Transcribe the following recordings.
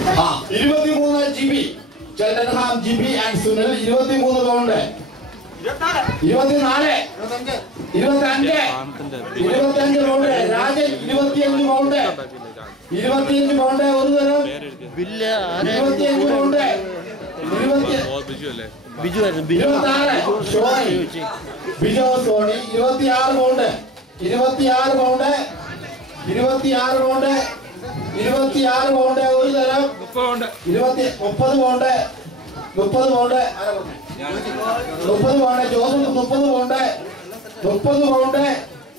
23 GB. Cheltenham GB and Sunil 23 pound. 24 25 pound. Rajan 25 pound. 25 pound ഒരു തരം bill 25 pound. 26 Biju Sony 26 pound. 26 pound. 26 pound ഒരു തരം 30 pound. 30 pound. Joseph 30 pound.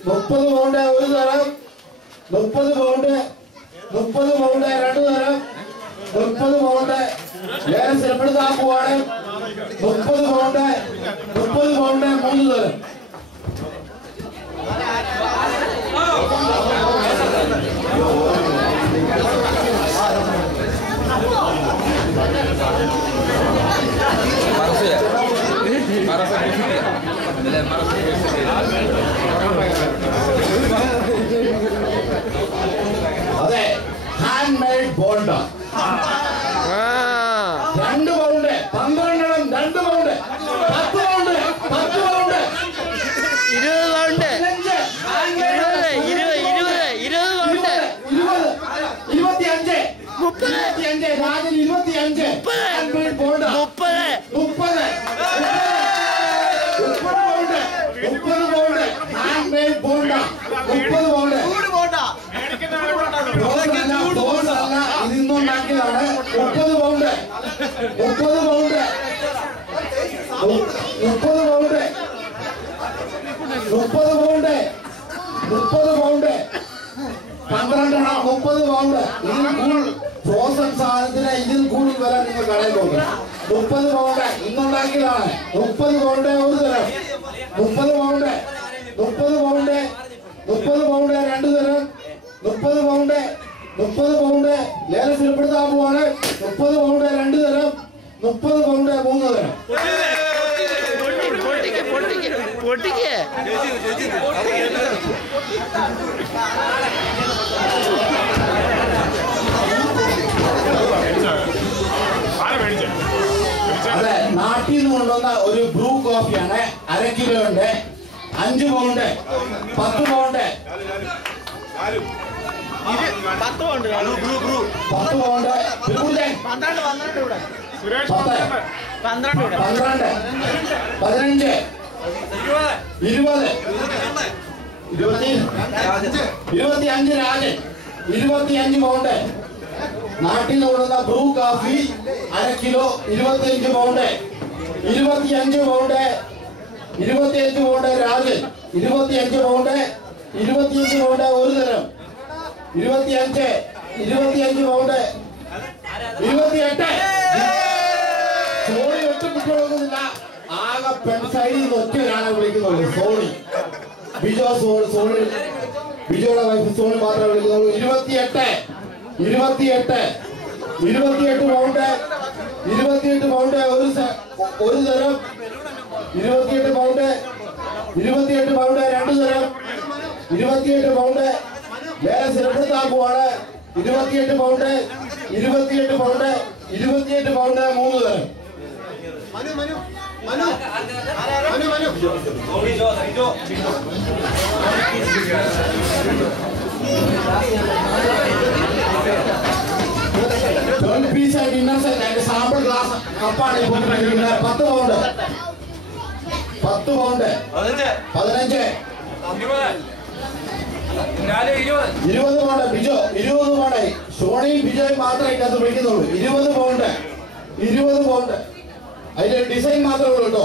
30 pound ഒരു തരം 30 pound. 30 pound രണ്ട് തരം 30 pound. വേറെ സ്ഥലപ്പെടുത്താൻ പോവാണ് 30 pound. 30 pound മൂന്ന് തരം. അതെ hand made bonda 2 pound 12 2 pound 10 pound 10 pound 20 pound 25 Rajan 25 hand made bonda 30 pound hand made bonda 30 pound ഇതിന്നുണ്ടാക്കിയതാണ് 30 pound 30 pound 30 pound 30 pound 30 pound 12 30 pound ഇതിൽ കൂടുതൽ ഫ്രോസൺ സാധനത്തിന് ഇതിൽ കൂടുതൽ വില നിങ്ങൾ കടയിൽ പോകും 30 പൗണ്ട് ഇന്നുണ്ടാക്കിയതാണ് 30 പൗണ്ട് ഒരു തരം 30 പൗണ്ട് 30 പൗണ്ട് 30 പൗണ്ട് രണ്ട് തരം 30 പൗണ്ട് 30 പൗണ്ട് ലേലത്തിൽപ്പെടുത്താൻ പോവാണ് 30 പൗണ്ട് രണ്ട് തരം 30 പൗണ്ട് മൂന്ന് തരം അതെ നാട്ടിൽ നിന്ന് കൊണ്ടുവന്ന ഒരു ബ്രൂ കോഫിയാണ് 1/2 കിലോ ഉണ്ട് 5 pound 10 pound 10 pound 15 25 Rajan 25 pound നാട്ടിൽ നിന്ന് കൊണ്ടുവന്ന Bru coffee 1/2 kilo 25 pound 25 pound 25 pound Rajan 25 pound 25 pound ഒരു തരം 25 പൗണ്ട് 28 സോണി ഒട്ടും വിട്ടുകൊടുക്കുന്നില്ല ആകെ പെൺ സൈഡിൽ നിന്ന് ഒറ്റ ഒരാളെ വിളിക്കുന്നുള്ളൂ സോണി ബിജോ സോണി ബിജോയുടെ വൈഫ് സോണി മാത്രമേ വിളിക്കുന്നുള്ളൂ 28 പൗണ്ട് 28 പൗണ്ട് ഒരു തരം 28 പൗണ്ട് 28 പൗണ്ട് രണ്ട് തരം 28 പൗണ്ട് വേറെ സ്ഥലപ്പെടുത്താൻ പോവാണ് 28 പൗണ്ട് 28 പൗണ്ട് 28 പൗണ്ട് മൂന്ന് തരം പീസ് ആയിട്ട് ഇന്നർ സെറ്റ് അതിന്റെ സാമ്പിൾ ഗ്ലാസ് കപ്പാണ് 10 pound 10 pound 15 20 pound Bijo 20 pound Soni ബിജോയും മാത്രമേ ഇതിനകത്ത് വിളിക്കുന്നുള്ളൂ 20 പൗണ്ട് 20 പൗണ്ട് അതിന്റെ ഡിസൈൻ മാത്രമേ ഉള്ളൂ കേട്ടോ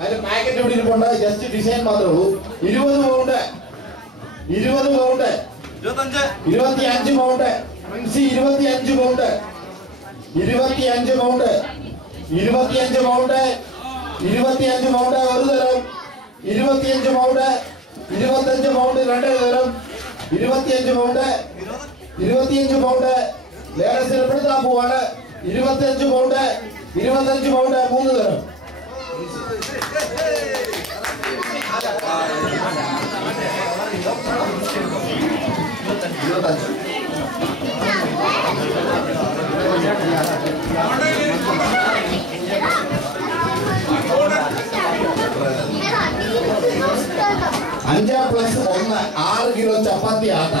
അതിന്റെ പാക്കറ്റ് ഇവിടെ ഇരിപ്പുണ്ട് ജസ്റ്റ് ഡിസൈൻ മാത്രമേ ഉള്ളൂ 20 pound 20 pound 25 pound 25 pound 25 pound 25 pound 25 pound ഒരു തരം 25 പൗണ്ട് 25 പൗണ്ട് രണ്ട് തരം 25 പൗണ്ട് 25 പൗണ്ട് വേറെ സ്ഥലപ്പെടുത്താൻ പോവാണ് 25 പൗണ്ട് 25 പൗണ്ട് മൂന്ന് തരം ചപ്പാത്തി ആട്ട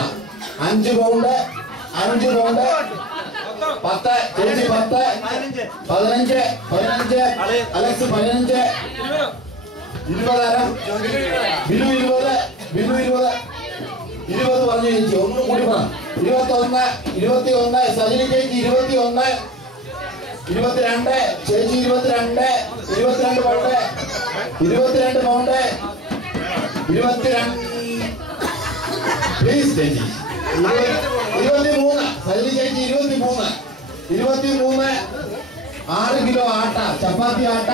5 പൗണ്ട് 5 പൗണ്ട് 10 ചേച്ചി 10 15 15 അലക്സ് 15 20 ബിലു 20 പറഞ്ഞു ചേച്ചി ഒന്നും കൂടി പറ 21 സജിനി ചേച്ചി 21 22 ചേച്ചി 22 പൗണ്ട് 22 പൗണ്ട് 22 പ്ലീസ് ചേച്ചി 23 സജിനി ചേച്ചി 23 6 കിലോ ആട്ട ചപ്പാത്തി ആട്ട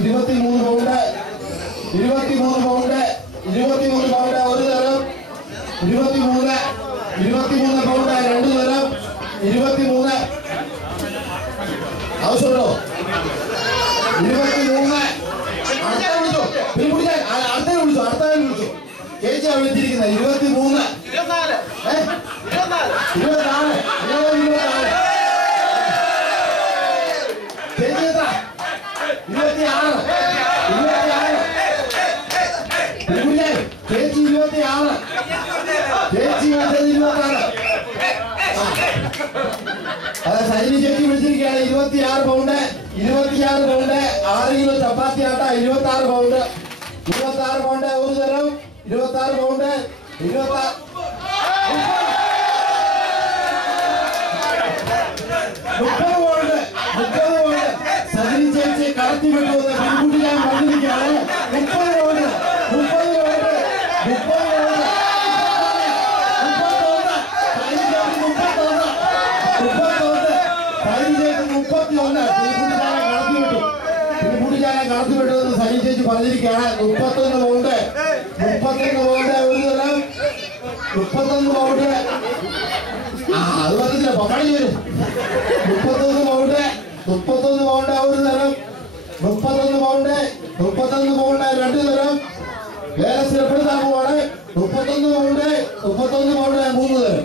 23 പൗണ്ട് 23 പൗണ്ട് ഒരു തരം 23 പൗണ്ട് 2 തരം 23 ആവശ്യമുണ്ടോ 23 അടുത്ത വിളിച്ചു ചേച്ചി വിളിച്ചിരിക്കുന്നത് 23 24 ചേച്ചി എത്ര 26 ചേച്ചി 26 ചേച്ചി 26 അതെ സൈനി ചേച്ചി വിളിച്ചിരിക്കുകയാണ് 26 പൗണ്ട് 6 കിലോ ചപ്പാത്തി ആട്ട 26 പൗണ്ട് ഒരു തരം 26 പൗണ്ട് 30 പൗണ്ട് സജിനി ചേച്ചി കടത്തി വിട്ടുവന്ന് പെൺകുട്ടി ഞാൻ പറഞ്ഞിരിക്കുകയാണ് 30 പൗണ്ട് കടത്തി വിട്ടതെന്ന് സജിനി ചേച്ചി പറഞ്ഞിരിക്കുകയാണ് 31 പൗണ്ട് ഒരു തരം 31 പൗണ്ട് അത് പറഞ്ഞില്ല പക്കാടി വരും 31 പൗണ്ട് ഒരു തരം 31 പൗണ്ട് 2 തരം വേറെ സ്ഥിരപ്പെടുത്താൻ പോവാണ് 31 പൗണ്ട് 3 തരം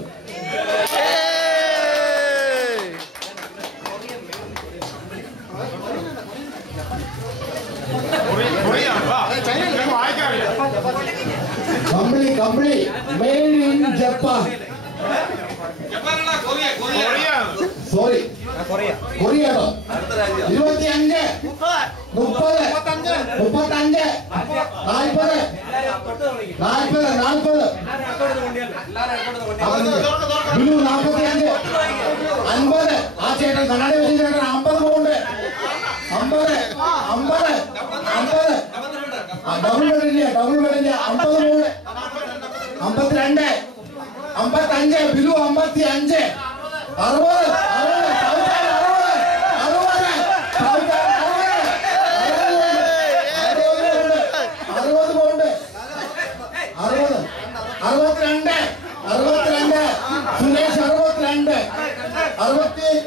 കമ്പിളി മെയ്ഡ് ഇൻ ജപ്പാൻ സോറി കൊറിയാണോ 25 30 35 40 ബിലു 45 50 ആ ചേട്ടൻ കണ്ണാടി വെച്ച ചേട്ടൻ 50 പൗണ്ട് 50 ഡബിൾ ബെഡില്ല 50 pound 52 55 Bilu 55 60 Suresh 62 65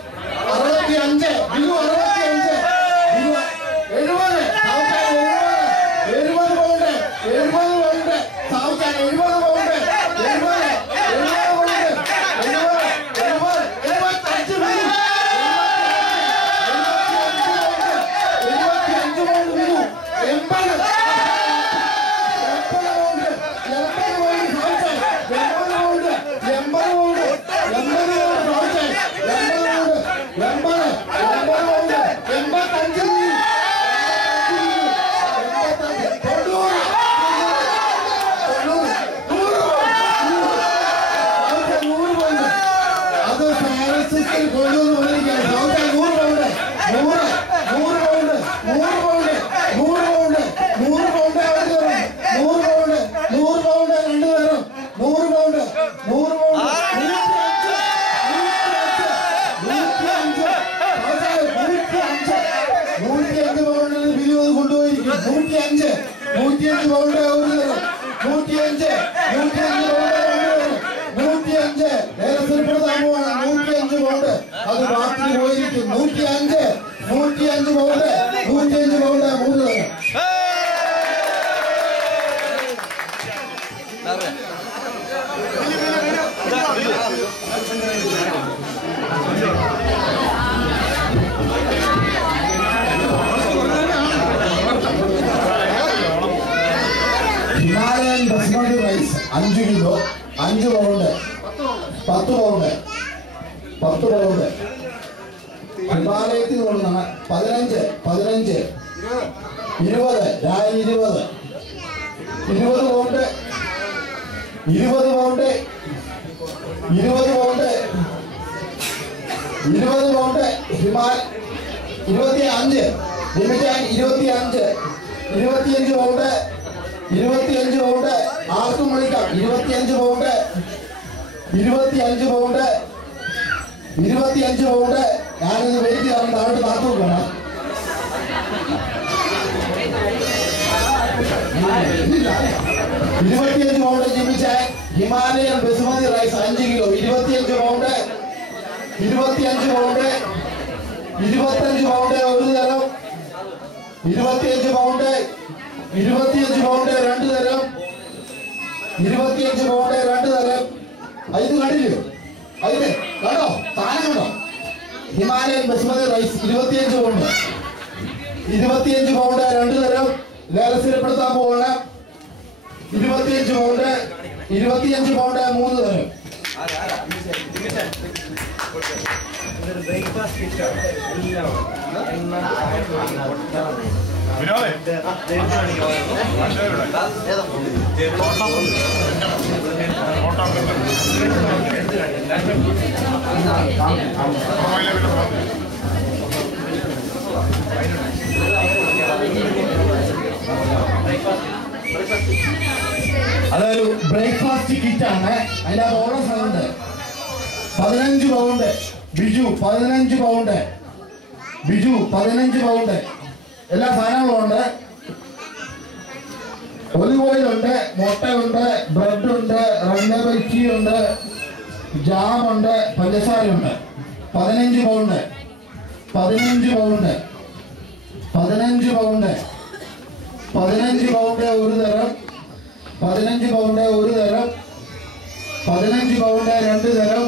Bilu 65 70 pound 5 5 pound 10 pound 10 pound ഹിമാലയത്തിൽ കൊണ്ടുവന്നാണ് 15 20 രായ 20 pound 20 pound 20 pound 20 pound Himalaya 25 25 pound 25 pound ആർക്കും വിളിക്കാം 25 പൗണ്ട് 25 പൗണ്ട് 25 പൗണ്ട് ഞാനിത് വെയിറ്റ് ചെയ്യാൻ താഴോട്ട് കാത്തു നോക്കണം 25 പൗണ്ട് ജിമ്മിച്ച Himalayan basmati rice 5 kilo 25 pound 25 pound 25 pound ഒരു തരം 25 പൗണ്ട് 25 പൗണ്ട് 2 തരം 25 പൗണ്ട് 2 തരം ഇത് കണ്ടില്ലയോ അതിന്റെ കണ്ടോ സാധനം കണ്ടോ Himalayan basmati rice 25 pound 25 pound 2 തരം ലേലസ്ഥിരപ്പെടുത്താൻ പോവാണ് 25 പൗണ്ട് 25 പൗണ്ട് 3 തരം അതൊരു ബ്രേക്ക്ഫാസ്റ്റ് കിറ്റ് ആണ് അതിന്റെ ഓരോ സാധനം 15 പൗണ്ട് ബിജു 15 പൗണ്ട് 15 പൗണ്ട് എല്ലാ സാധനങ്ങളും ഉണ്ട് ഒലിവ് ഓയിൽ ഉണ്ട് മുട്ടയുണ്ട് ബ്രെഡ് ഉണ്ട് റണ്ണബൽക്കി ഉണ്ട് ജാം ഉണ്ട് പഞ്ചസാരയുണ്ട് 15 പൗണ്ട് 15 പൗണ്ട് 15 പൗണ്ട് 15 പൗണ്ട് ഒരു തരം 15 പൗണ്ട് ഒരു തരം 15 പൗണ്ട് 2 തരം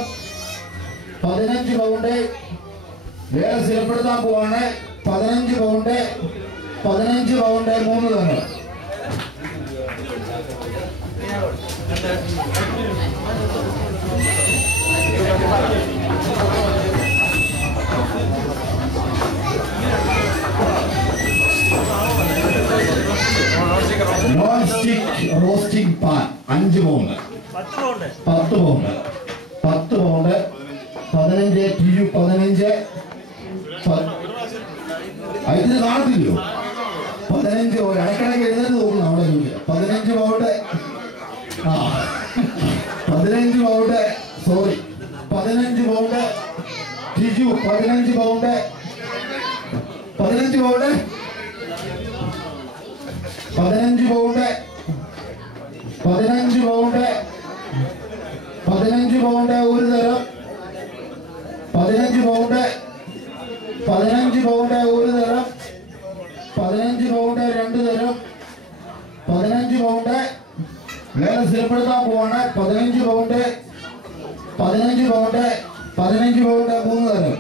15 പൗണ്ട് വേറെ സ്ഥിരപ്പെടുത്താൻ പോവാണ് 15 പൗണ്ട് 3 തരം non stick roasting pan 5 pound 10 pound 10 pound 15 TU 15 ഇതിന് കാണത്തില്ലയോ 15 ഇടക്കിടക്ക് എഴുന്നേറ്റ് നോക്കുന്നു അവിടെ 15 pound 15 pound sorry 15 pound TU 15 pound 15 pound 15 pound 15 pound 15 pound ഒരു തരം 15 പൗണ്ട് 15 പൗണ്ട് ഒരു തരം 15 പൗണ്ട് 2 തരം 15 പൗണ്ട് വേറെ സ്ഥിരപ്പെടുത്താൻ പോവാണ് 15 പൗണ്ട് 15 പൗണ്ട് 15 പൗണ്ട് 3 തരം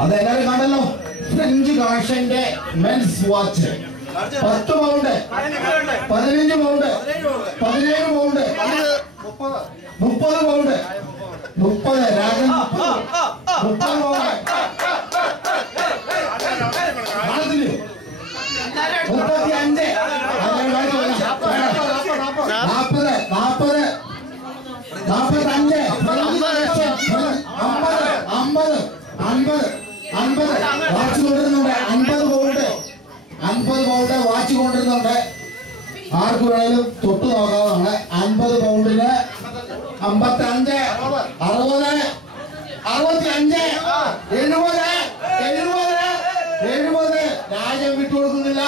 അതെല്ലാരും കണ്ടല്ലോ ഫ്രഞ്ച് കാഷന്റെ men's watch 10 pound 15 pound 17 pound 30 pound 30 Rajan 30 pound 35 watch കൊണ്ടിരുന്നുണ്ട് 50 പൗണ്ട് വാച്ച് കൊണ്ടിരുന്നുണ്ട് ആർക്ക് വേണേലും തൊട്ട് നോക്കാവുന്നതാണ് 50 പൗണ്ടിന് 55 60 65 70 രാജ്യം വിട്ടുകൊടുക്കുന്നില്ല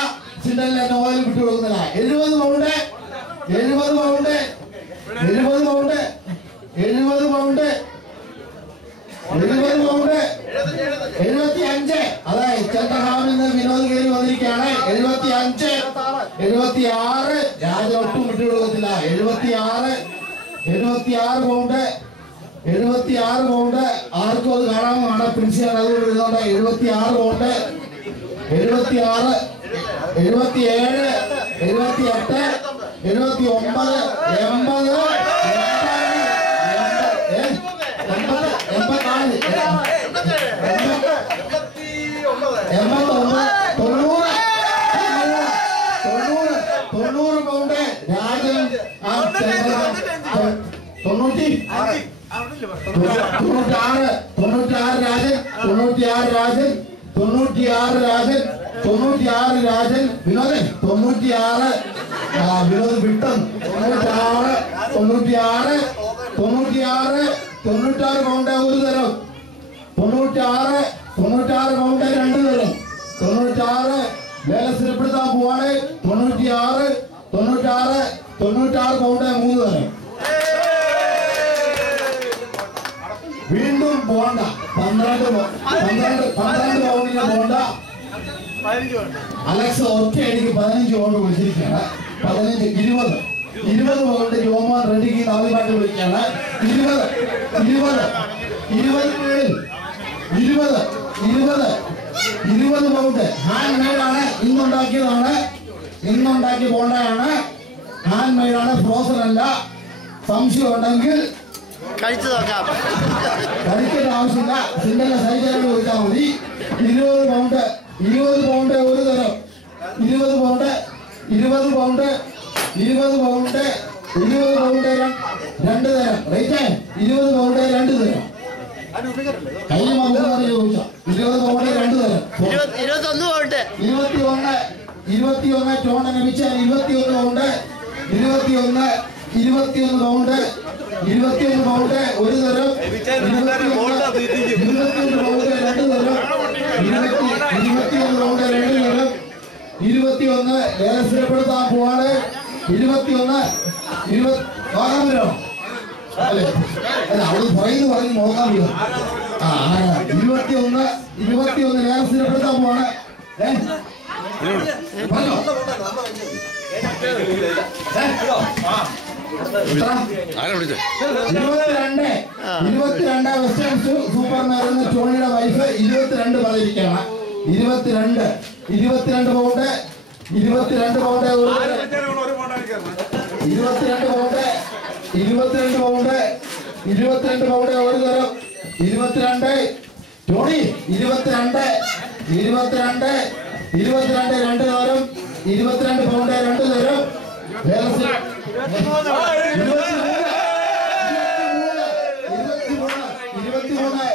സിൻഡലിന്റെ നോവൽ വിട്ടുകൊടുക്കുന്നില്ല 70 pound 70 pound 70 pound 70 pound 70 pound 75 അതായത് ചന്ദ്രഹാമിൽ നിന്ന് വിനോദ് കയറി വന്നിരിക്കുകയാണ് 75 76 രാജ ഒട്ടും വിട്ടുകൊടുക്കത്തില്ല 76 76 പൗണ്ട് 76 പൗണ്ട് ആർക്കും അത് കാണാമെന്നാണ് പ്രിൻസിയാണ് അതുകൊണ്ട് എഴുതുന്നുണ്ട് 76 പൗണ്ട് 76 77 78 79 90 പൗണ്ട് രാജൻ 96 രാജൻ വിനോദൻ 96 വിനോദ് വിട്ടൻ 96 പൗണ്ട് ഒരു തരം 96 പൗണ്ട് രണ്ട് തരം 96 ലേലത്തിൽപ്പെടുത്താൻ പോവാണ് 96 പൗണ്ട് മൂന്ന് തരം വീണ്ടും പോണ്ട 12 പൗണ്ടിന് പോണ്ട അലക്സ് ഒറ്റയടിക്ക് 15 പൗണ്ട് വിളിച്ചിരിക്കുകയാണ് 20 പൗണ്ട് ജോമോൻ റെഡിക്ക് ആദ്യമായിട്ട് വിളിക്കുകയാണ് 20 പൗണ്ട് ഹാൻഡ് മെയ്ഡാണ് ഇന്നുണ്ടാക്കിയ പോണ്ടാണ് ഹാൻഡ് മെയ്ഡാണ് ഫ്രോസൺ അല്ല സംശയം ഉണ്ടെങ്കിൽ കഴിച്ചു നോക്കാം കഴിക്കേണ്ട ആവശ്യമില്ല സിംഗിളിന്റെ സൈജായിട്ട് ചോദിച്ചാൽ മതി 20 പൗണ്ട് ഒരു തരം 20 പൗണ്ട് രണ്ട് തരം റേറ്റ് 20 പൗണ്ട് രണ്ട് തരം കഴിഞ്ഞ മാസം ചോദിച്ചോ 20 പൗണ്ട് രണ്ട് തരം 21 പൗണ്ട് 21 ടോൺ ലഭിച്ച 21 പൗണ്ട് 21 പൗണ്ട് ഒരു തരം 21 പൗണ്ട് രണ്ട് തരം 21 പൗണ്ട് രണ്ട് തരം 21 ലേലത്തിൽപ്പെടുത്താൻ പോവാണ് 21 നോക്കാൻ പറ്റുമോ അല്ലെ അവിടെ പറഞ്ഞു നോക്കാൻ പറ്റുമോ 21 ലേലത്തിൽപ്പെടുത്താൻ പോവാണ് പറഞ്ഞോ 22 വെസ്റ്റേൺ സൂപ്പർ മാരുന്ന ടോണിയുടെ വൈഫ് 22 പറഞ്ഞിരിക്കുകയാണ് 22 പൗണ്ട് 22 പൗണ്ട് 22 പൗണ്ട് ഒരു തരം 22 ടോണി 22 രണ്ട് തരം 22 പൗണ്ട് രണ്ട് തരം 23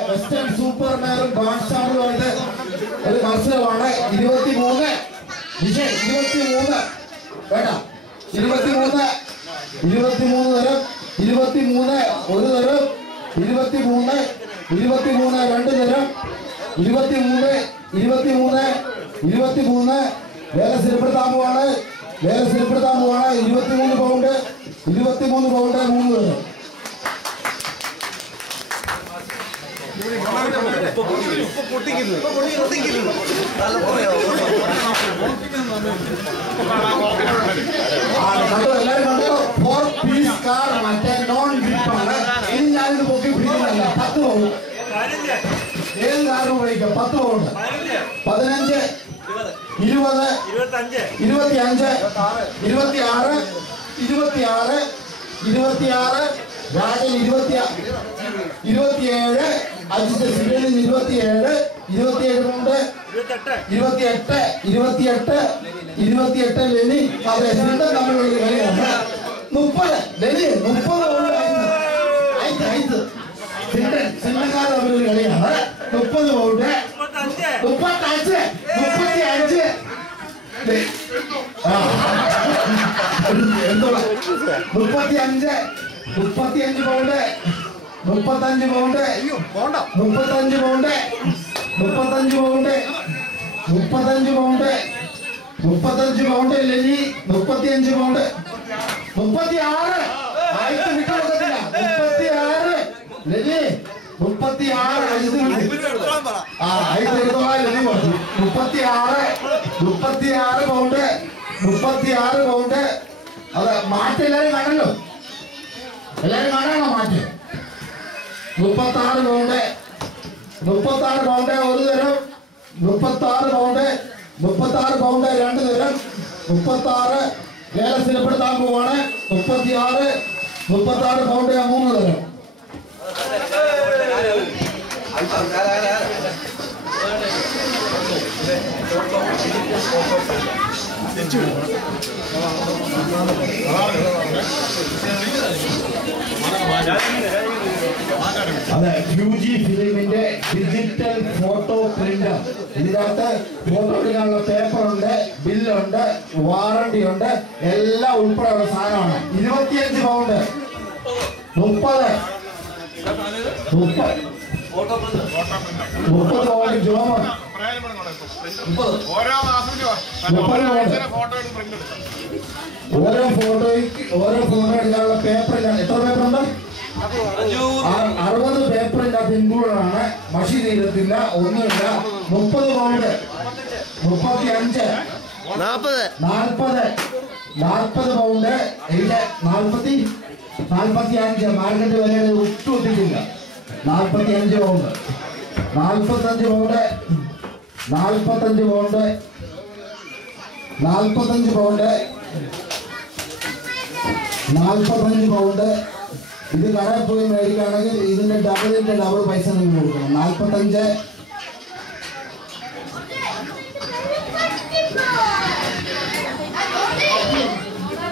വെസ്റ്റേൺ സൂപ്പർ മാരും ബാൻസാമുമായിട്ട് ഒരു മത്സരമാണ് 23 വിജയ് 23 വേണ്ട 23 തരം 23 ഒരു തരം 23 രണ്ട് തരം 23 ലേലത്തിൽപ്പെടുത്താൻ പോവാണ് 23 പൗണ്ട് 23 പൗണ്ട് മൂന്ന് തരം എല്ലാവരും കണ്ടോ 4 പീസ് കാർ മറ്റേ നോൺ ഗ്രിപ്പാണ് ഇനി ഞാനിത് പൊക്കി പിടിക്കുന്നില്ല 10 പൗണ്ട് ഏത് കാറും വിളിക്കാം 10 പൗണ്ട് 15 20 25 26 രാജൻ 27 അജിത് സിബേലിൻ 27 പൗണ്ട് 28 ലെനി അതെ സിന്ധൻ തമ്മിലുള്ള കളിയാണ് 30 ലെനി 30 പൗണ്ട് ആയിട്ട് സിന്ധൻകാർ തമ്മിലുള്ള കളിയാണ് 30 പൗണ്ട് 35 എന്തോ 35 പൗണ്ട് 35 പൗണ്ട് ലെനി 35 പൗണ്ട് 36 ആയിട്ട് വിട്ടുകൊടുക്കത്തില്ല 36 ലെനി 36 ആയിട്ട് എടുത്തോളാം ലെനി 36 പൗണ്ട് അത് മാറ്റം എല്ലാരും കാണണോ 36 പൗണ്ട് 36 പൗണ്ട് ഒരു തരം 36 പൗണ്ട് 36 പൗണ്ട് രണ്ട് തരം 36 ലേലം സ്ഥിരപ്പെടുത്താൻ പോവാണ് 36 പൗണ്ട് മൂന്ന് തരം അതെ ഫ്യൂജി ഫിലിമിന്റെ ഡിജിറ്റൽ ഫോട്ടോ പ്രിന്റർ ഇതിനകത്ത് ഫോട്ടോ എടുക്കാനുള്ള പേപ്പർ ഉണ്ട് ബില്ലുണ്ട് വാറണ്ടി ഉണ്ട് എല്ലാം ഉൾപ്പെടെയുള്ള സാധനമാണ് 25 പൗണ്ട് 30 പൗണ്ട് ജോമൻ ഓരോ ഫോട്ടോ എടുക്കാനുള്ള പേപ്പർ എത്ര പേപ്പർ ഉണ്ട് 60 പേപ്പറിനകത്ത് ഇൻക്ലൂഡ് ആണ് മഷി തീരത്തില്ല ഒന്നുമില്ല 30 പൗണ്ട് 35 40 പൗണ്ട് 45 മാർക്കറ്റ് വിലയുടെ ഒട്ടും ഒത്തിട്ടില്ല 45 pound 45 pound 45 pound 45 pound 45 pound ഇത് കടയിൽ പോയി മേടിക്കുകയാണെങ്കിൽ ഇതിന്റെ ഡബിൾ പൈസ നിങ്ങൾ കൊടുക്കണം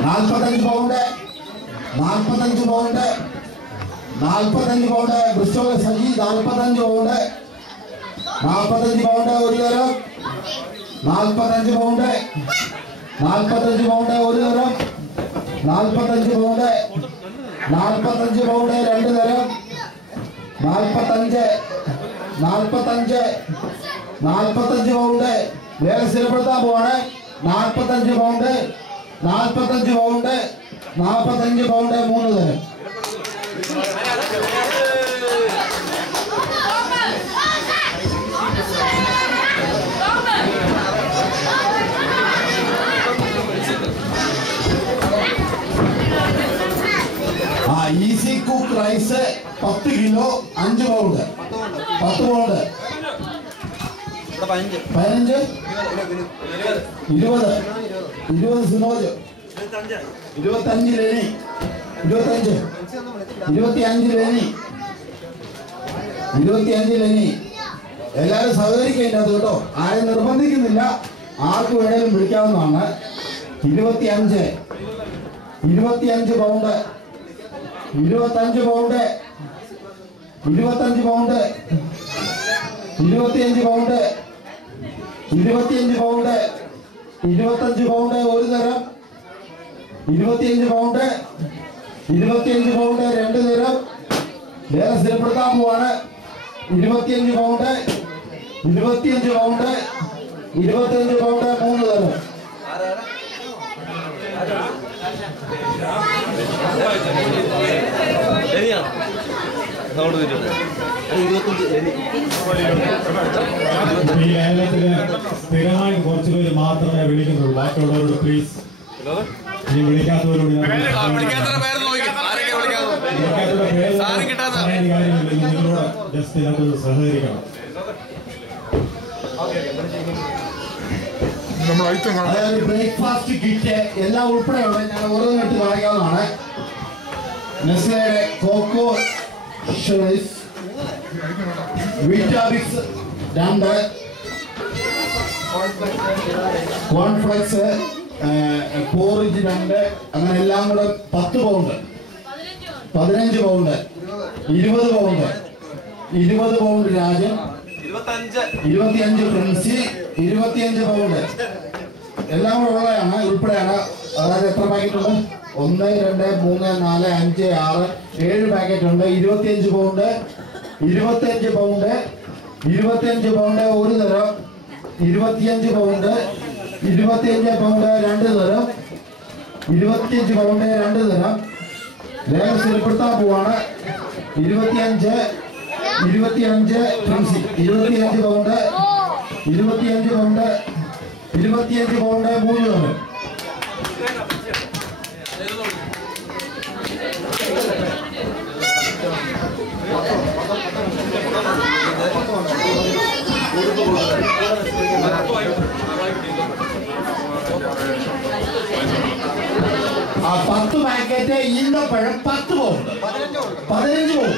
45 pound 45 pound 45 pound Bristol Saji 45 pound 45 pound ഒരു തരം 45 പൗണ്ട് 45 പൗണ്ട് ഒരു തരം 45 പൗണ്ട് 45 പൗണ്ട് രണ്ട് തരം 45 പൗണ്ട് വേറെ സ്ഥിരപ്പെടുത്താൻ പോവാണ് 45 പൗണ്ട് 45 പൗണ്ട് മൂന്ന് തരം easy cook rice 10 kilo 5 pound 10 pound 15 20 Sinoj 25 Leni 25 Leni എല്ലാവരും സഹകരിക്കേണ്ടത് കേട്ടോ ആരെയും നിർബന്ധിക്കുന്നില്ല ആർക്ക് വേണേലും വിളിക്കാവുന്നതാണ് 25 pound 25 pound 25 pound 25 pound 25 pound 25 pound ഒരു തരം 25 പൗണ്ട് 25 പൗണ്ട് രണ്ട് തരം വേറെ സ്ഥിരപ്പെടുത്താൻ പോവാണ് 25 പൗണ്ട് 25 പൗണ്ട് 25 പൗണ്ട് മൂന്ന് തരം ഈ ലേലത്തില് സ്ഥിരമായി കുറച്ചു പേര് മാത്രമേ വിളിക്കുന്നുള്ളൂ ബാക്കിയുള്ളവരോട് പ്ലീസ് ഈ വിളിക്കാത്തവരോട് നിങ്ങളോട് ജസ്റ്റ് ഇതിനകത്ത് സഹകരിക്കണം ബ്രേക്ക്ഫാസ്റ്റ് കിറ്റ് എല്ലാം ഉൾപ്പെടെയുള്ള ഞാൻ ഓരോന്നിട്ട് കാണിക്കാവുന്നതാണ് നെസ്ലയുടെ കോക്കോ ഷെയ്സ് വിറ്റാമിക്സ് 2 കോൺഫ്ലെക്സ് പോറിജ് 2 അങ്ങനെ എല്ലാം കൂടെ 10 pound 15 pound 20 pound 20 pound Rajan 25 ഫ്രൻസി 25 pound എല്ലാം കൂടെ ഉള്ളതാണ് ഉൾപ്പെടെയാണ് അതായത് എത്ര പാക്കറ്റ് ഉണ്ട് 1 2 3 4 5 6 7 പാക്കറ്റ് ഉണ്ട് 25 പൗണ്ട് 25 പൗണ്ട് 25 പൗണ്ട് ഒരു തരം 25 പൗണ്ട് 25 പൗണ്ട് രണ്ട് തരം 25 പൗണ്ട് രണ്ട് തരം ലേലം സ്ഥിരപ്പെടുത്താൻ പോവാണ് 25 ഫ്രൻസി 25 പൗണ്ട് 25 പൗണ്ട് 25 പൗണ്ട് മൂന്ന് തരം 10 പാക്കറ്റ് ഈന്തപ്പഴം 10 പൗണ്ട് 15 പൗണ്ട്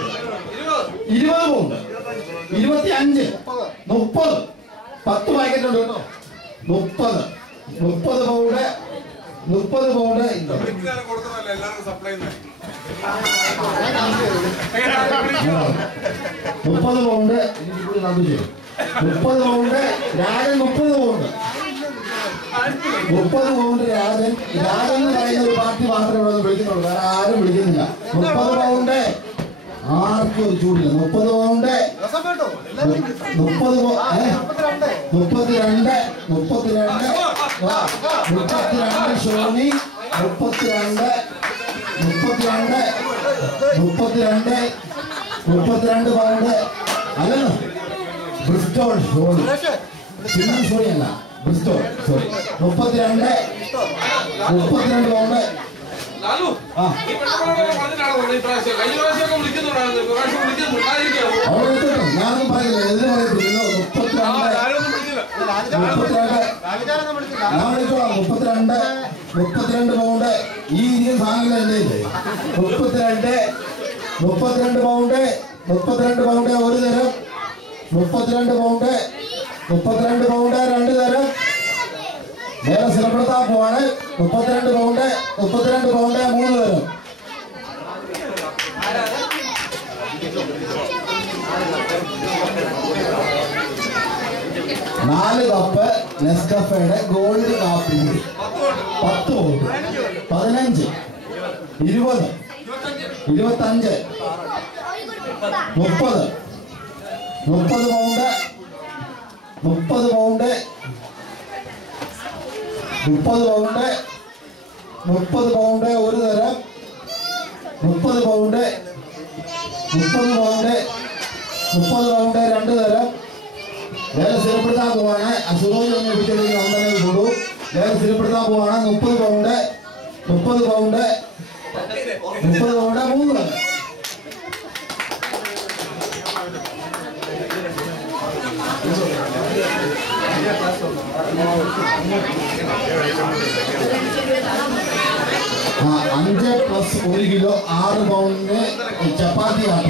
20 പൗണ്ട് 25 30 10 പാക്കറ്റ് ഉണ്ട് കേട്ടോ 30 pound 30 pound 30 pound 30 pound Rajan 30 pound 30 pound Rajan എന്ന് പറയുന്ന ഒരു പാർട്ടി മാത്രമേ ഇവിടെ വിളിക്കുന്നുള്ളൂ, വേറെ ആരും വിളിക്കുന്നില്ല. 30 പൗണ്ട് ആർക്കും ഒരു ചൂടില്ല. 30 പൗണ്ട് 32 ഷോണി 32 പൗണ്ട് അല്ലല്ലോ ബ്രിസ്റ്റോൾ ഷോണി സിംഗിൾ ഷോണി അല്ല ബ്രിസ്റ്റോൾ സോറി 32 പൗണ്ട്. ഞാനൊന്നും പറയില്ല, എതിര് പറയത്തില്ല. 32 പൗണ്ട് ഈ ഇന്ത്യൻ സാധനങ്ങൾ തന്നെ ഇല്ലേ. 32 പൗണ്ട് ഒരു തരം. 32 പൗണ്ട് 2 തരം. വേറെ സ്ഥലപ്പെടുത്താൻ പോവാണ്. 32 പൗണ്ട് 3 തരം. നാല് കപ്പ് നെസ്കഫയുടെ ഗോൾഡ് കാപ്പി 10 പൗണ്ട് 15 20 25 30 പൗണ്ട് 30 പൗണ്ട് ഒരു തരം. 30 പൗണ്ട് 2 തരം. വേറെ സ്ഥിരപ്പെടുത്താൻ പോവാണ്. അസുഖം ലഭിച്ചില്ലെങ്കിൽ ഒന്നേ കൂടു. വേറെ സ്ഥിരപ്പെടുത്താൻ പോവാണ്. 30 പൗണ്ട് 3 തരം. ആ 5 പ്ലസ് 1 കിലോ 6 പൗണ്ടിന് ചപ്പാത്തി ആട്ട.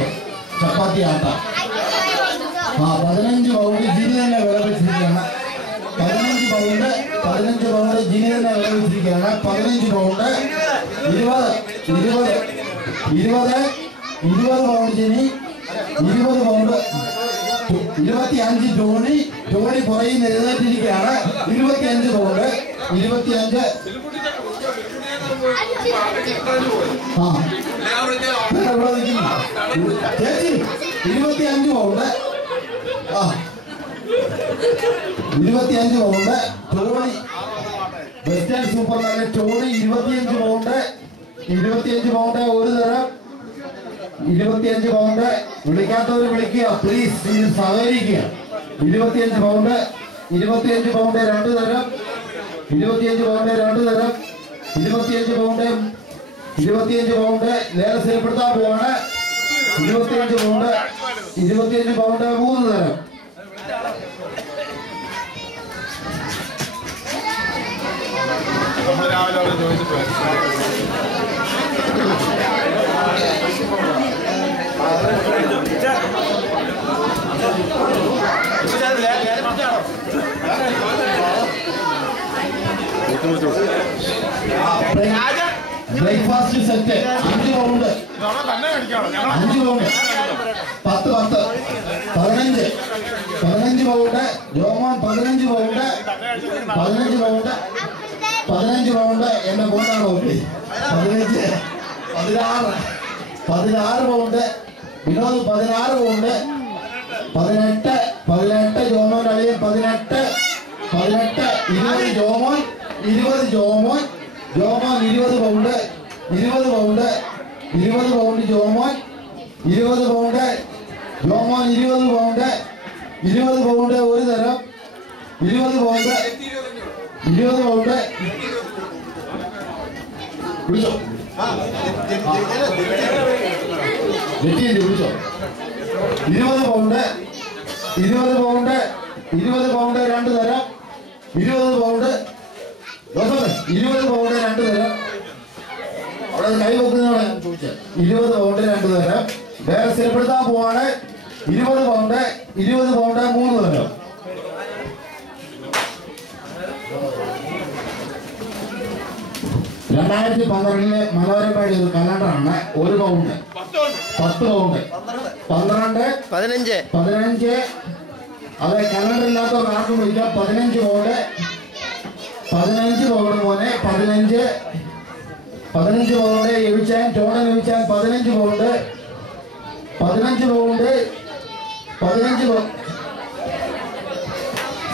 15 പൗണ്ട് ജിനി തന്നെ വില വെച്ചിരിക്കുകയാണ്. 15 പൗണ്ട് ജിനി തന്നെ വില വെച്ചിരിക്കുകയാണ്. 15 pound 20 pound Jini 20 pound 25 Tony പുറയിൽ എഴുന്നേറ്റിരിക്കുകയാണ്. 25 പൗണ്ട് 25 ചേച്ചി 25 pound 25 pound Tony western super market 25 pound ഒരു തരം. 25 പൗണ്ട് വിളിക്കാത്തവർ വിളിക്കുക പ്ലീസ്, ഇത് സഹകരിക്കുക. 25 പൗണ്ട് 2 തരം. 25 പൗണ്ട് നേരെ സ്ഥിരപ്പെടുത്താൻ പോവാണ്. 25 പൗണ്ട് 3 തരം. രാവിലെ ചോദിച്ചിട്ട് breakfast set 5 pound 10 15 pound Jomon 15 pound എന്റെ ഫോണാണ് okay. 16 pound Vinod 16 pound 18 Jomon അളിയൻ 18 20 Jomon 20 pound 20 pound Jomon 20 pound 20 pound ഒരു തരം. 20 പൗണ്ട് വിളിച്ചോ വിളിച്ചോ 20 പൗണ്ട് 20 പൗണ്ട് 20 പൗണ്ട് 2 തരം 20 പൗണ്ട് 20 പൗണ്ട് 2 തരം അവിടെ കൈ വെക്കുന്നതാണ് ഞാൻ ചോദിച്ചത് 20 പൗണ്ട് 2 തരം വേറെ സ്ഥിരപ്പെടുത്താൻ പോവാണ് 20 പൗണ്ട് 3 തരം 2012 മനോരമയുടെ ഒരു കലണ്ടറാണ് 1 പൗണ്ട് 10 പൗണ്ട് 12 15 അത് കലണ്ടർ ഇല്ലാത്തവർ ആർക്കും വിളിക്കാം 15 പൗണ്ട് മോനെ 15 പൗണ്ട് എവിച്ചാൻ ചോടൻ എവിച്ചാൻ 15 പൗണ്ട് 15 പൗണ്ട്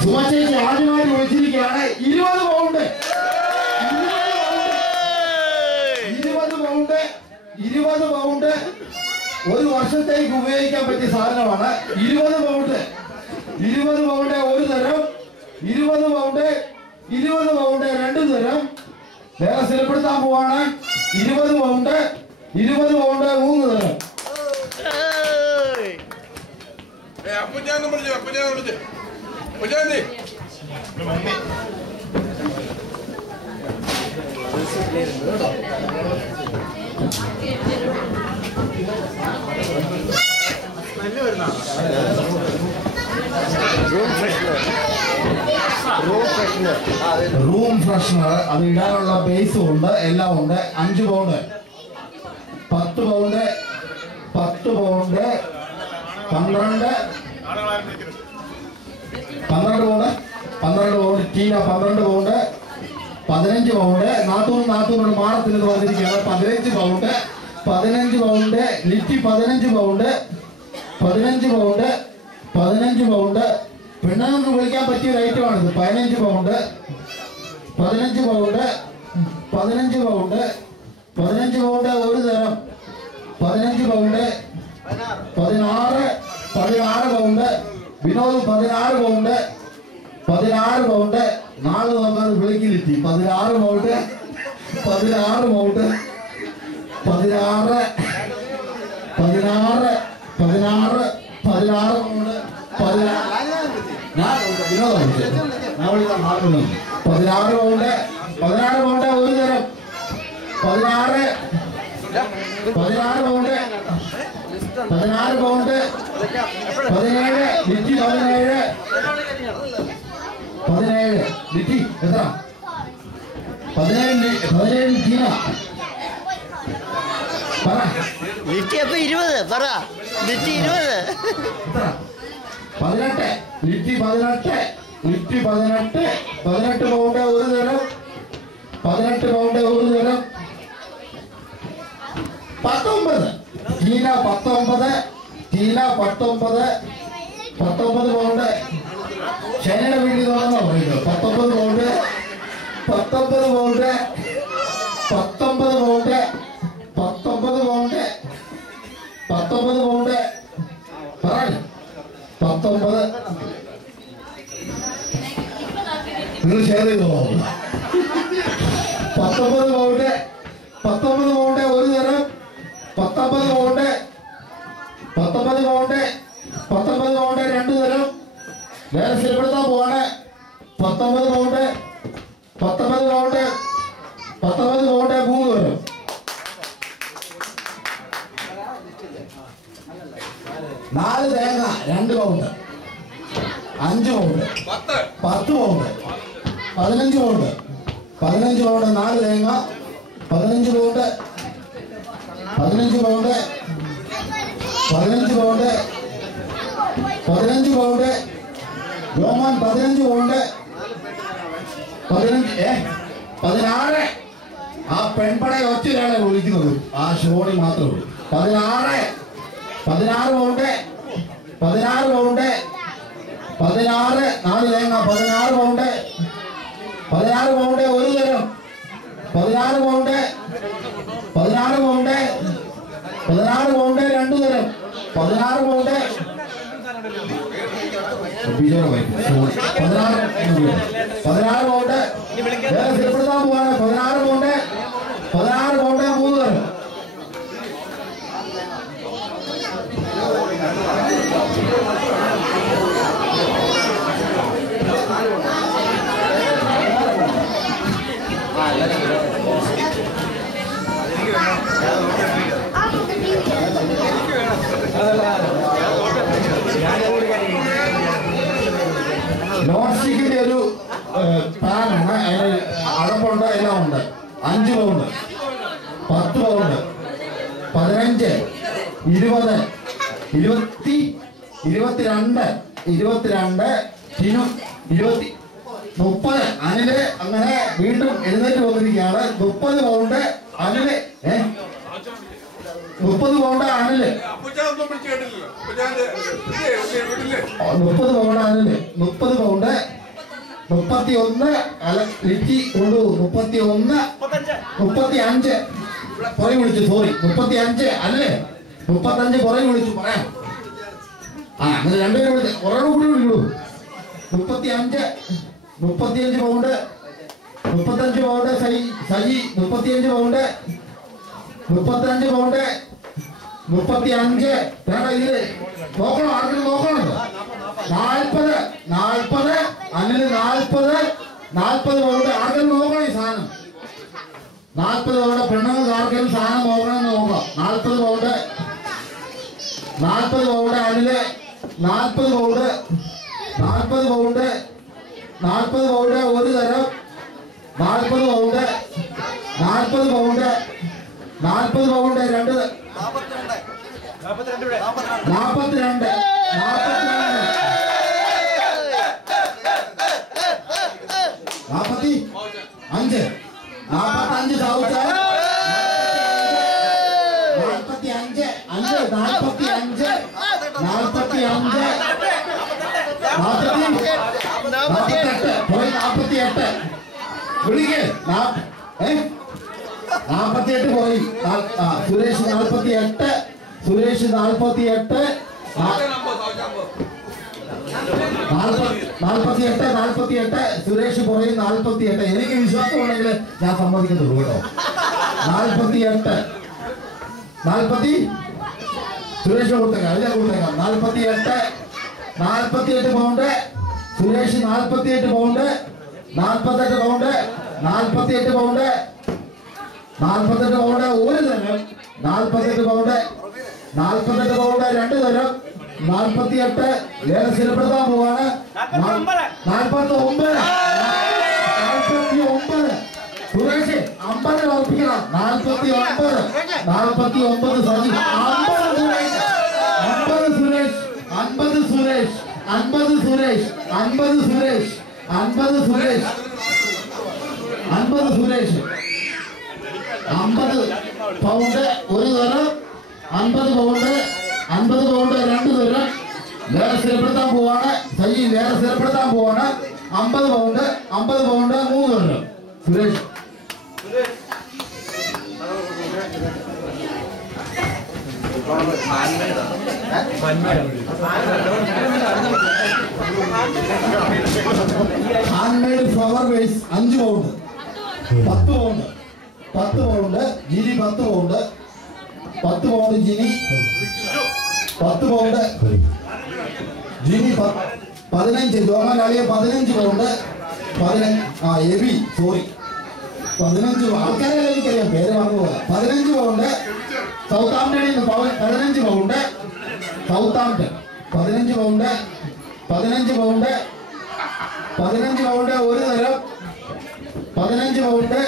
സുമച്ചേച്ചി ആദ്യമായിട്ട് വിളിച്ചിരിക്കുകയാണ് 20 പൗണ്ട് 20 പൗണ്ട് ഒരു വർഷത്തേക്ക് ഉപയോഗിക്കാൻ പറ്റിയ സാധനമാണ് 20 പൗണ്ട് 1 തരം 20 പൗണ്ട് 2 തരം വേറെ സ്ഥിരപ്പെടുത്താൻ പോവാണ് 20 പൗണ്ട് 3 തരം റൂം ഫ്രഷ്നർ അത് ഇടാനുള്ള ബേസും ഉണ്ട് എല്ലാം ഉണ്ട് 5 pound 10 pound 12 pound Tina 12 pound 15 pound നാത്തൂർ മാറത്തിൽ നിന്ന് വന്നിരിക്കുകയാണ് 15 പൗണ്ട് ലിറ്റി 15 പൗണ്ട് 15 പൗണ്ട് പെണ്ണുങ്ങൾക്ക് വിളിക്കാൻ പറ്റിയ ഒരു ഐറ്റമാണിത് 15 പൗണ്ട് 1 തരം 15 പൗണ്ട് 16 പൗണ്ട് വിനോദ് 16 പൗണ്ട് നാളെ നമ്മൾ വിളിക്കിലെത്തി 16 പൗണ്ട് 16 പൗണ്ട് 16 പൗണ്ട് 1 തരം 16 പൗണ്ട് 17 ലിറ്റി 17 ലിറ്റി എത്ര 17 ടീന പറ ലിറ്റി അപ്പൊ 20 പറ ലിറ്റി 20 18 ലിറ്റി 18 പൗണ്ട് 1 തരം 18 പൗണ്ട് 1 തരം 19 ടീന 19 പൗണ്ട് ചൈനയുടെ വീട്ടിൽ നിന്നാണോ പറയുന്നത് 19 പൗണ്ട് 19 പൗണ്ട് 19 നിങ്ങൾ ഷെയർ ചെയ്തോ 19 പൗണ്ട് 1 തരം 19 പൗണ്ട് 2 തരം വേറെ സ്ഥിരപ്പെടുത്താൻ പോവാണ് 19 പൗണ്ട് 3 തരം 4 തേങ്ങ 2 പൗണ്ട് 5 പൗണ്ട് 10 പൗണ്ട് 15 പൗണ്ട് 4 തേങ്ങ 15 പൗണ്ട് രോമാൻ 15 പൗണ്ട് 16 ആ പെൺപടയെ ഒറ്റയാളെ വിളിക്കുന്നത് ആ ഷോണി മാത്രമേ ഉള്ളൂ 16 പൗണ്ട് 4 തേങ്ങ 16 പൗണ്ട് 1 തരം 16 പൗണ്ട് 2 തരം 16 പൗണ്ട് 16 പൗണ്ട് സ്ഥിരപ്പെടുത്താൻ പോവാണ് 16 പൗണ്ട് 3 തരം നോൺ സ്റ്റിക്കിന്റെ ഒരു പാനാണ്. അതിന് അടപ്പുണ്ട്, എല്ലാം ഉണ്ട്. 5 പൗണ്ട്, 10 പൗണ്ട്, 15, 20, 22, 22 ടിനും 20, 30 അനില്. അങ്ങനെ വീണ്ടും എഴുന്നേറ്റ് വന്നിരിക്കുകയാണ്. 30 pound Anil. 30 pound Anil. 30 pound Anil. 30 pound. 31 ലിറ്റി കൊണ്ടുപോകും. 31, 35 പുറകെ വിളിച്ചു. സോറി, 35 അല്ലേ? 35 പുറകെ വിളിച്ചു. പറയാം. അങ്ങനെ രണ്ടുപേരും വിളിച്ചു. ഒരെണ്ണം കൂടി വിളിക്കൂ. 35 pound. 35 pound Saji. 35 pound. 35 pound. 35 വേണ്ട. ഇത് നോക്കണം, ആർക്കും നോക്കണം. 40 അനില്. 40 പൗണ്ട്. ആർക്കും നോക്കണം ഈ സാധനം. 40 പൗണ്ട്. പെണ്ണുങ്ങൾക്ക് ആർക്കും സാധനം നോക്കണമെന്ന് നോക്കാം. 40 pound. 40 pound Anil. 40 pound. 40 pound. 40 pound ഒരു തരം. 40 പൗണ്ട്. 40 പൗണ്ട്. 40 പൗണ്ട് 2. 42. 45 സൗത്ത്. 48 വിളിക്ക്. 48 പോയി. സുരേഷ് 48. സുരേഷ് 48. 48. സുരേഷ് പോയി. 48. എനിക്ക് വിശ്വാസം ഉണ്ടെങ്കിൽ ഞാൻ സമ്മതിക്കുന്നുള്ളൂ കേട്ടോ. 48. 40 സുരേഷ് കൊടുത്തേക്കാം. അതിലെ കൊടുത്തേക്കാം. 48. 48 pound. Suresh 48 pound. 48 pound. 48 pound. 48 pound ഒരു തരം. 48 പൗണ്ട്. 48 പൗണ്ട് 2 തരം. 48 വേറെ സ്ഥിരപ്പെടുത്താൻ പോവാണ്. 49. സുരേഷ് 50 ഉറപ്പിക്കണം. 49. 49 സജി. 50 സുരേഷ്. 50 സുരേഷ്. 50 സുരേഷ്. 50 സുരേഷ്. 50 സുരേഷ്. 50 സുരേഷ്. 50 പൗണ്ട് ഒരു തരം. 50 പൗണ്ട്. 50 പൗണ്ട് 2 തരം. വേറെ സ്ഥിരപ്പെടുത്താൻ പോവാണ്. സജി വേറെ സ്ഥിരപ്പെടുത്താൻ പോവാണ്. 50 പൗണ്ട്. 50 പൗണ്ട് 3 തരം. Suresh handmade flower vase 5 pound. 10 pound. 10 pound Jini. 10 pound. 10 pound Jini. 10 pound Jini. 15 ജോമലാളിയെ 15 പൗണ്ട്. 15 എബി സോറി 15 ആൾക്കാരെ എനിക്കറിയാം, പേര് മറന്നു പോകാം. 15 പൗണ്ട്. സൗത്ത് ആംപ്ടണിൽ നിന്ന് 15 pound. Southampton 15 pound. 15 pound. 15 pound ഒരു തരം. 15 പൗണ്ട്.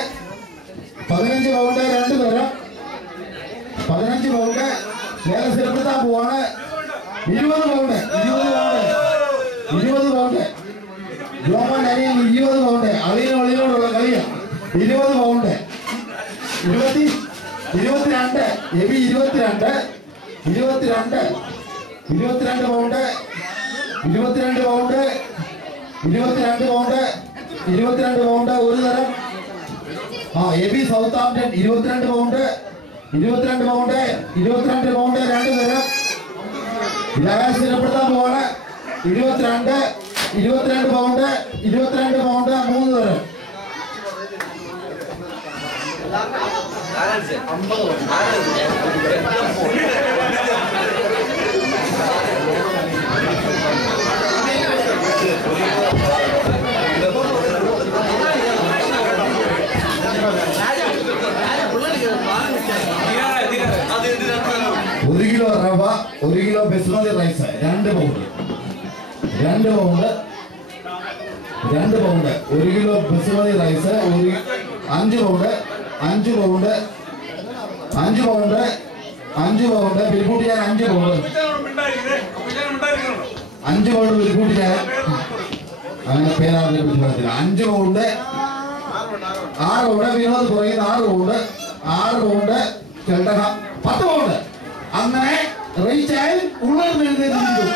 15 പൗണ്ട് 2 തരം. 15 പൗണ്ട് വേറെ സ്ഥിരപ്പെടുത്താൻ പോവാണ്. 20 പൗണ്ട്. 20 പൗണ്ട് ജോമൻ അനിയൻ 20 പൗണ്ട്. അളിയോടുള്ള കളിയാണ്. 20 pound. 22 Aby 22. 22 pound. 22 pound. 22 pound. 22 pound ഒരു തരം. Aby Southampton 22 pound. 22 pound. 22 pound 2 തരം. ഇതാകാൻ സ്ഥിരപ്പെടുത്താൻ പോവാണ്. 22 പൗണ്ട്. 22 പൗണ്ട് 3 തരം. ഒരു കിലോ റവ, 1 kilo basmati rice 2 pound. 2 pound. 2 pound 1 kilo basmati rice 5 pound 5 pound 5 pound 5 pound പിരിക്കൂട്ടിയാൻ 5 പൗണ്ട് 5 പൗണ്ട് പിരിക്കൂട്ടിയാൻ അങ്ങനെ പേരാറിനെ പിടിച്ചില്ല 5 പൗണ്ട് 6 പൗണ്ട് വിനോദ് കുറയുന്ന 6 പൗണ്ട് ചെണ്ടക 10 പൗണ്ട് അങ്ങനെ റീച്ചായി ഉണർന്നെഴുന്നേറ്റിരിക്കും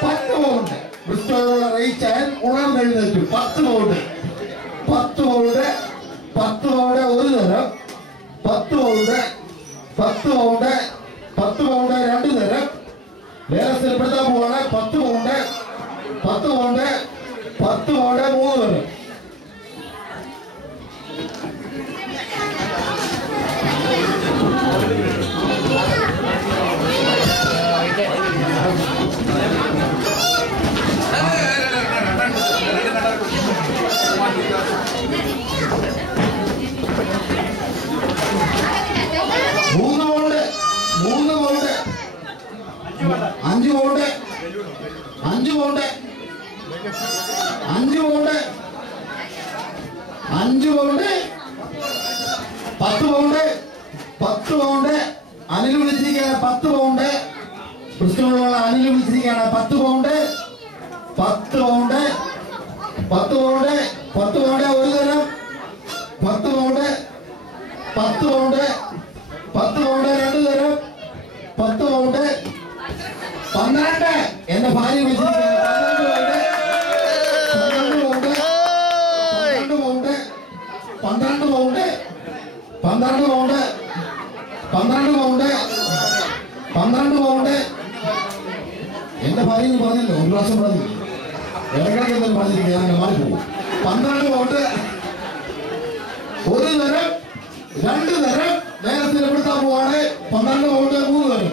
10 പൗണ്ട് ക്രിസ്തുവിനുള്ള റീച്ചായി ഉണർന്നെഴുന്നേറ്റു 10 പൗണ്ട് 10 പൗണ്ട് 10 പൗണ്ട് ഒരു തരം 10 പൗണ്ട് 10 പൗണ്ട് 10 പൗണ്ട് 2 തരം ലേലത്തിൽപ്പെടുത്താൻ പോവാണ് 10 പൗണ്ട് 10 പൗണ്ട് 10 പൗണ്ട് 3 തരം അഞ്ച് pound 5 pound 5 pound 5 pound 10 pound 10 pound Anil വിളിച്ചിരിക്കുകയാണ് 10 പൗണ്ട് ക്രിസ്തുവിനുള്ള അനിൽ വിളിച്ചിരിക്കുകയാണ് 10 പൗണ്ട് 10 പൗണ്ട് 10 പൗണ്ട് 10 പൗണ്ട് ഒരു തരം 10 പൗണ്ട് 10 പൗണ്ട് 10 പൗണ്ട് 2 തരം 10 പൗണ്ട് 12 എന്റെ ഭാര്യ വിളിച്ചിരിക്കുകയാണ് 12 pound 12 pound 12 pound 12 pound 12 pound എന്റെ ഭാര്യ പറഞ്ഞില്ല ഒരു പ്രാവശ്യം പറഞ്ഞില്ല ഇടക്കിടക്ക് എന്തെങ്കിലും പറഞ്ഞിരിക്കുക ഞാൻ മാറിപ്പോകും 12 പൗണ്ട് ഒരു തരം 2 തരം നേരത്തിൽ എവിടുത്താൻ പോവാണ് 12 പൗണ്ട് 3 തരം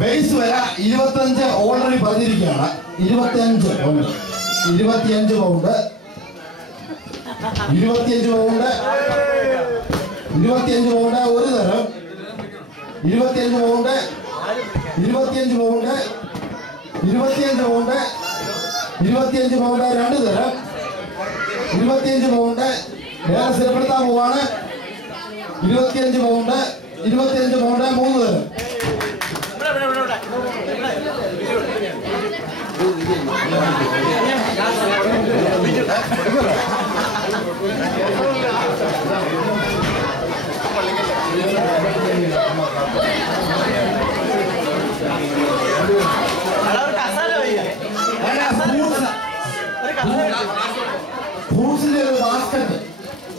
ബേസ് വില 25 ഓൾറെഡി പറഞ്ഞിരിക്കുകയാണ് 25 പൗണ്ട് 25 പൗണ്ട് 25 പൗണ്ട് 25 പൗണ്ട് ഒരു തരം 25 പൗണ്ട് 25 പൗണ്ട് 25 പൗണ്ട് 25 പൗണ്ട് 2 തരം 25 പൗണ്ട് വേറെ സ്ഥിരപ്പെടുത്താൻ പോവാണ് 25 പൗണ്ട് 25 പൗണ്ട് 3 തരം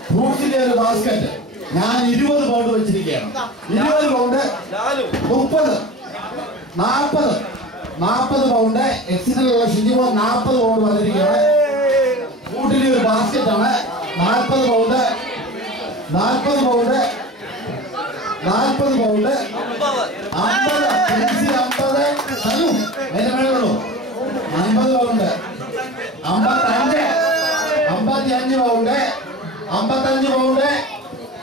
ഫ്രൂട്ട്സിന്റെ ഒരു ബാസ്കറ്റ് ഞാൻ 20 പൗണ്ട് വെച്ചിരിക്കുകയാണ് 20 പൗണ്ട് 30 40 പൗണ്ട് എക്സിലുള്ള ശുചിമോ 40 പൗണ്ട് വന്നിരിക്കുകയാണ് ഫ്രൂട്ടിന്റെ ഒരു ബാസ്കറ്റ് ആണ് 40 പൗണ്ട് 40 പൗണ്ട് 40 പൗണ്ട് 50 അതിന്റെ മേലുള്ളൂ 50 pound 55 pound 55 pound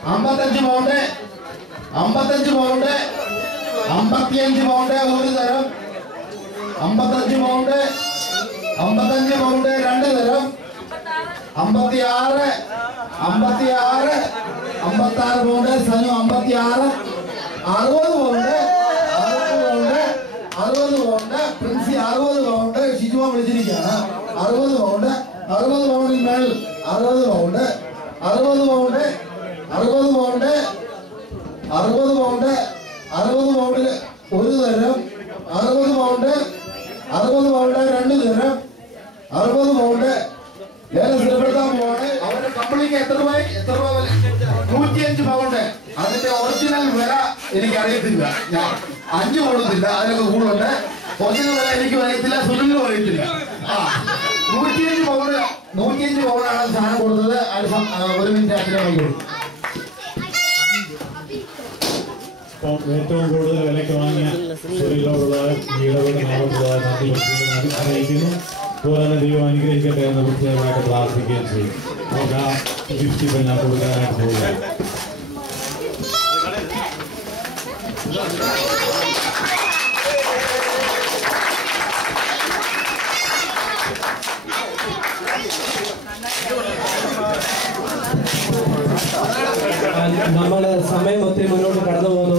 55 pound 55 pound 55 pound ഒരു തരം 55 പൗണ്ട് 55 പൗണ്ട് 2 തരം 56 56 56 pound Sanu 56 60 pound 60 pound Princy 60 pound ഷിജുവ വിളിച്ചിരിക്കുകയാണ് 60 പൗണ്ട് 60 പൗണ്ടിൽ മേൽ 60 പൗണ്ട് 60 പൗണ്ട് 60 പൗണ്ട് 60 പൗണ്ട് 60 പൗണ്ടിൽ ഒരു തരം 60 പൗണ്ട് 60 പൗണ്ട് 2 തരം 60 പൗണ്ട് സ്ഥിരപ്പെടുത്താൻ പോവാണ് അവരുടെ കമ്പനിക്ക് എത്ര രൂപ 105 പൗണ്ട് അതിന്റെ ഒറിജിനൽ വില എനിക്ക് അറിയത്തില്ല ഞാൻ 5 കൊടുത്തില്ല അതിനൊക്കെ കൂടുതലുണ്ട് ഒറിജിനൽ വില എനിക്ക് അറിയത്തില്ല സുനിലിനും അറിയത്തില്ല 105 പൗണ്ടാണ് സാധനം കൊടുത്തത്. 1 മിനിറ്റ് അച്ഛനെ വൈകി. ഏറ്റവും കൂടുതൽ വിലയ്ക്ക് വാങ്ങിയ സുരയിലോടുള്ള ഈടവോട് നന്ദി അറിയിക്കുന്നു. അതുപോലെ തന്നെ ദൈവം അനുഗ്രഹിക്കട്ടെ എന്ന് പ്രത്യേകമായിട്ട് പ്രാർത്ഥിക്കുകയും ചെയ്യും. നമുക്ക് ആ ഗിഫ്റ്റ് ഇപ്പം ഞാൻ കൊടുക്കാനായിട്ട് പോവുകയാണ്. നമ്മൾ സമയം ഒത്തിരി മുന്നോട്ട് കടന്നു പോകുന്നു.